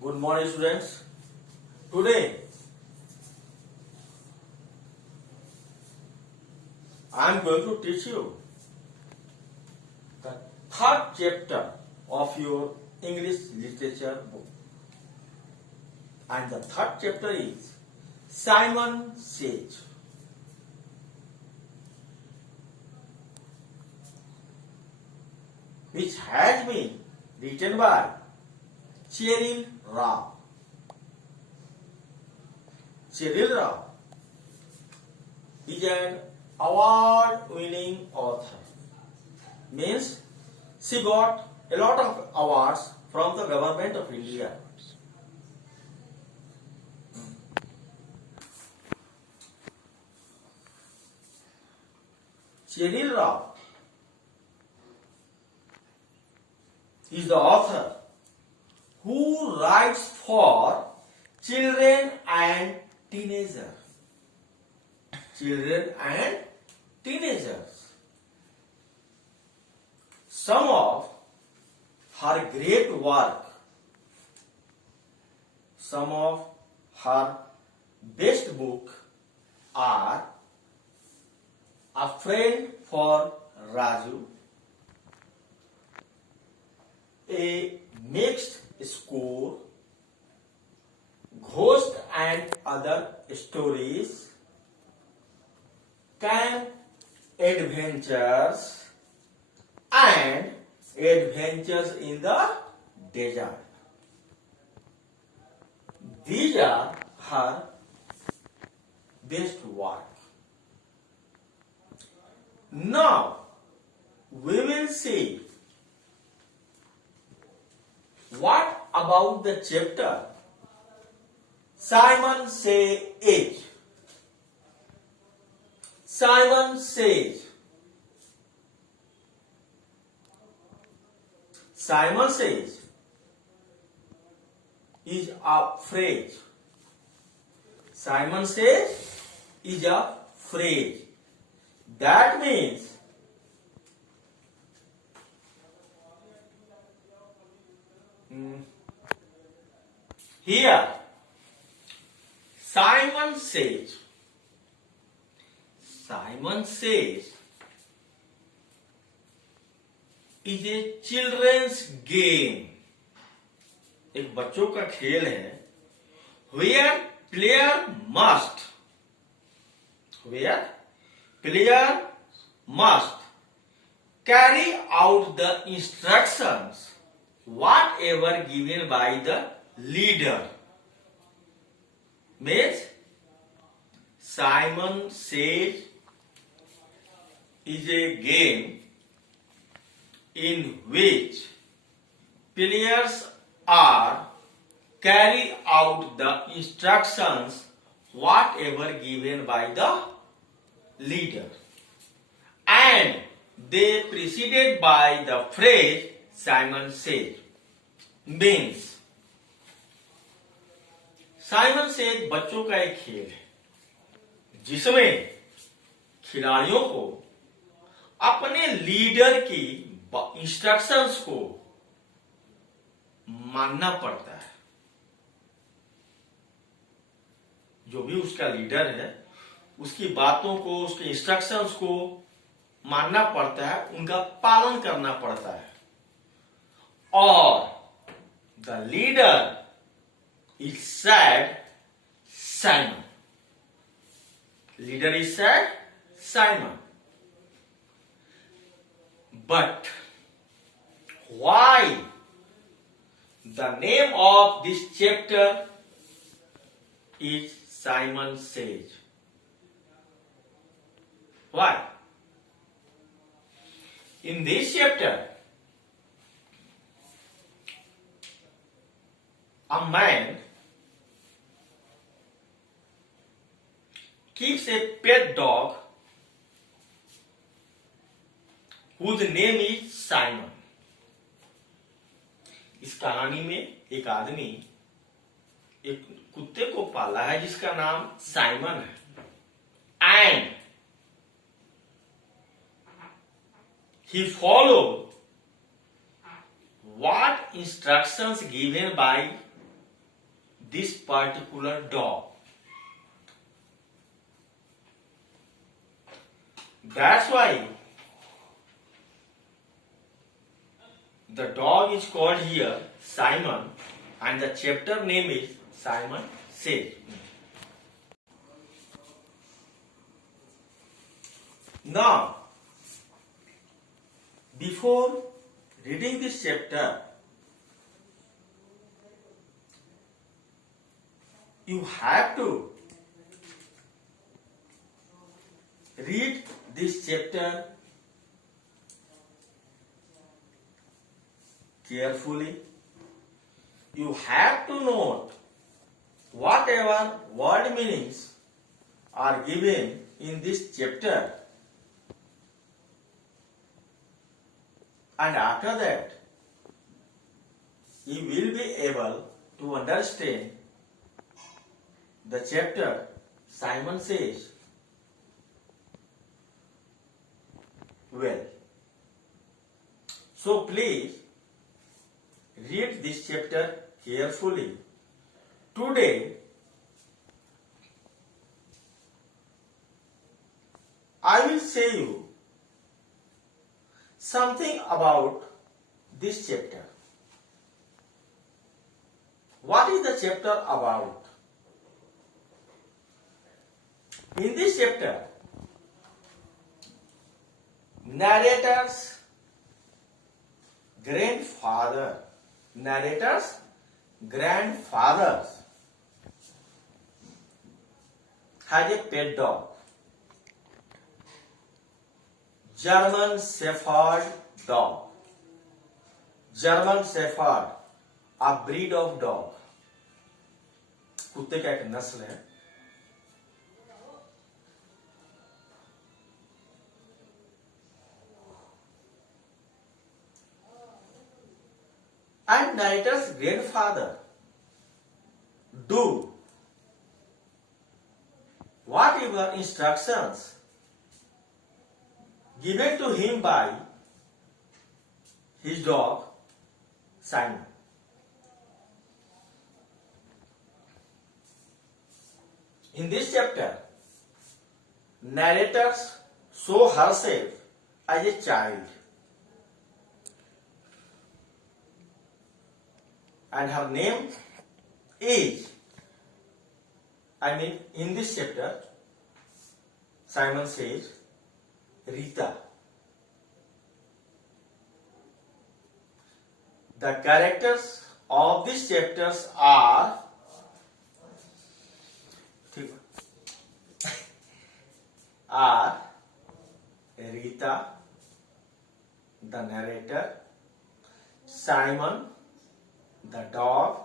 Good morning, students. Today, I am going to teach you the third chapter of your English literature book. And the third chapter is Simon Says. Which has been written by Cheryl Rao. Cheryl Rao is an award-winning author. Means she got a lot of awards from the government of India. Cheryl Rao is the author who writes for children and teenagers. Children and teenagers. Some of her great work, some of her best book are A Friend for Raju, A Mixed Score, Ghost and Other Stories, Camp Adventures, and Adventures in the Desert. These are her best work. Now, we will see what about the chapter Simon Says. Simon Says. Simon Says is a phrase. Simon Says is a phrase. That means here Simon Says is a children's game. एक बच्चों का खेल है where player must carry out the instructions whatever given by the leader. Means Simon Says is a game in which players are carry out the instructions whatever given by the leader, and they preceded by the phrase Simon Says. Means Simon says बच्चों का एक खेल है जिसमें खिलाड़ियों को अपने leader की इंस्ट्रक्शंस को मानना पड़ता है. जो भी उसका लीडर है उसकी बातों को, उसके इंस्ट्रक्शंस को मानना पड़ता है, उनका पालन करना पड़ता है. और the leader is said Simon. Leader is said Simon. But why the name of this chapter is Simon Says? Why? In this chapter, a man keeps a pet dog whose name is Simon. इस कहानी में एक आदमी एक कुत्ते को पाला है जिसका नाम साइमन है. And he followed what instructions given by this particular dog. That's why the dog is called here Simon, and the chapter name is Simon Says. Now, before reading this chapter, you have to read this chapter carefully. You have to note whatever word meanings are given in this chapter, and after that you will be able to understand the chapter Simon Says well. So please read this chapter carefully. Today I will say you something about this chapter. What is the chapter about? In this chapter, narrator's grandfathers had a pet dog, German Shepherd dog. German Shepherd, a breed of dog. कुत्ते का एक नस्ल है. And narrator's grandfather do whatever instructions given to him by his dog Simon. In this chapter, narrator shows herself as a child, and her name is, in this chapter, Simon Says, Rita. The characters of these chapters are Rita, the narrator, Simon, the dog,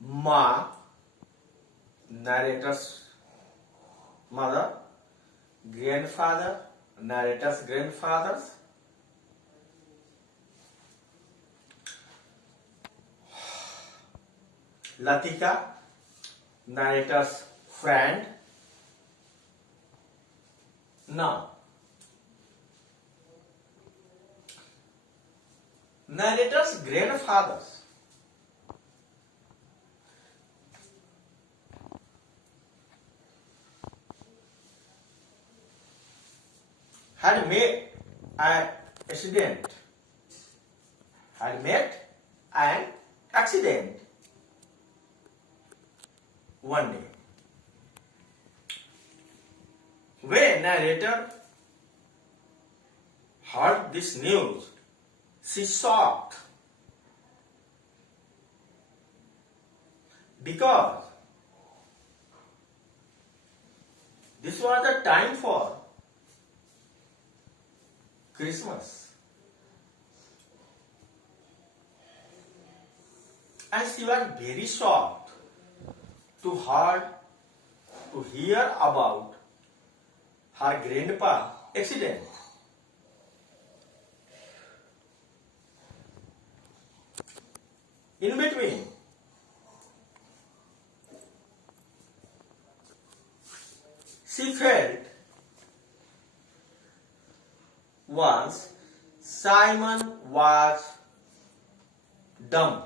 Ma, narrator's mother, grandfather, narrator's grandfathers, Latika, narrator's friend. Now, narrator's grandfathers had made an accident. One day. When narrator heard this news, she shocked because this was the time for Christmas, and she was very shocked to hear about her grandpa accident. In between, she felt once Simon was dumb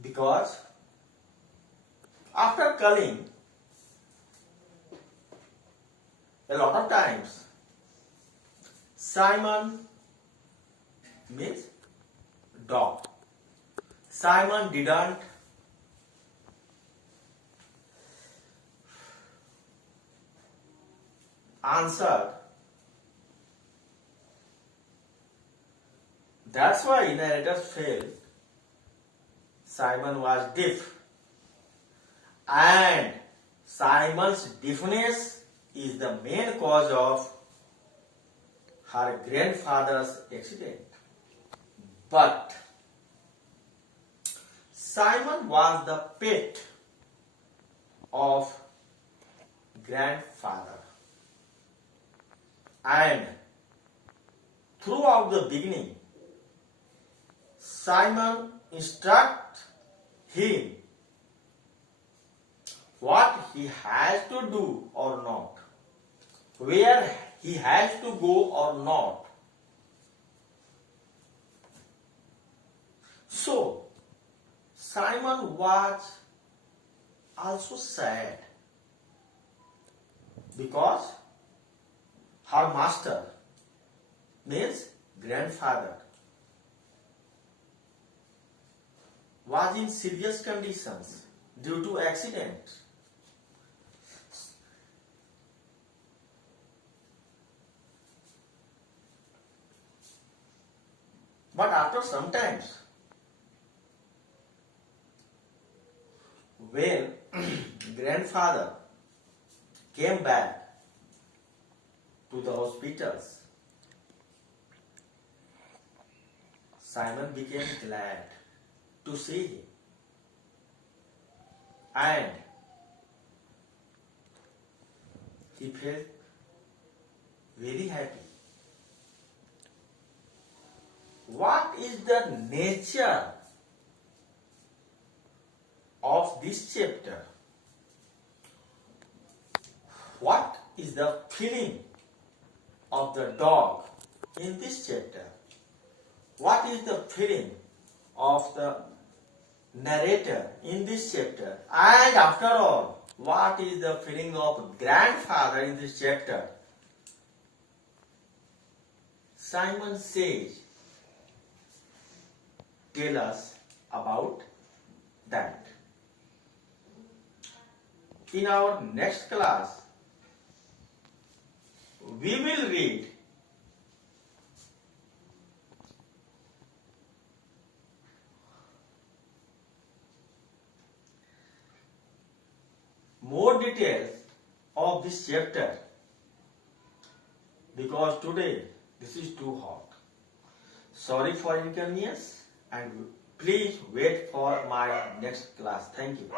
because After culling, a lot of times, Simon means dog. Simon didn't answer. That's why narrators felt Simon was deaf. And Simon's deafness is the main cause of her grandfather's accident. But Simon was the pet of grandfather. And throughout the beginning, Simon instructed him what he has to do or not, where he has to go or not. So, Simon was also sad because her master means grandfather was in serious conditions due to accident. But after some times, when grandfather came back to the hospitals, Simon became glad to see him. And he felt very happy. What is the nature of this chapter? What is the feeling of the dog in this chapter? What is the feeling of the narrator in this chapter? And after all, what is the feeling of grandfather in this chapter? Simon says, tell us about that. In our next class, we will read more details of this chapter, because today this is too hot. Sorry for inconvenience, and please wait for my next class. Thank you.